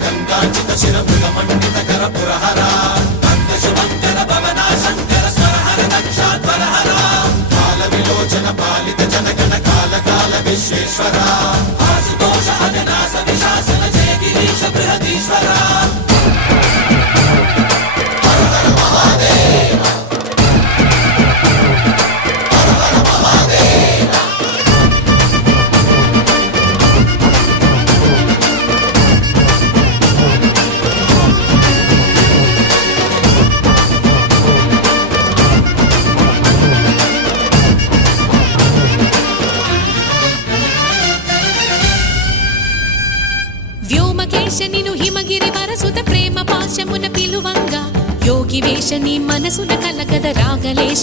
గంగాచిత శిరమృగమండిత కర పురహర శుభంకర భవన శంకర స్వరహర దక్షాధ్వరహర కాల విలోచన పాలిత జనగణ కాల కాల విశ్వేశ్వర ఆశుతోష అజనాస విశాసన జయ గిరీశ బృహదీశ్వర వ్యోమకేశనిను హిమగిరి వరసుత ప్రేమ పాశమున పిలువంగా యోగి వేషని మనసున కలగద రాగలేశ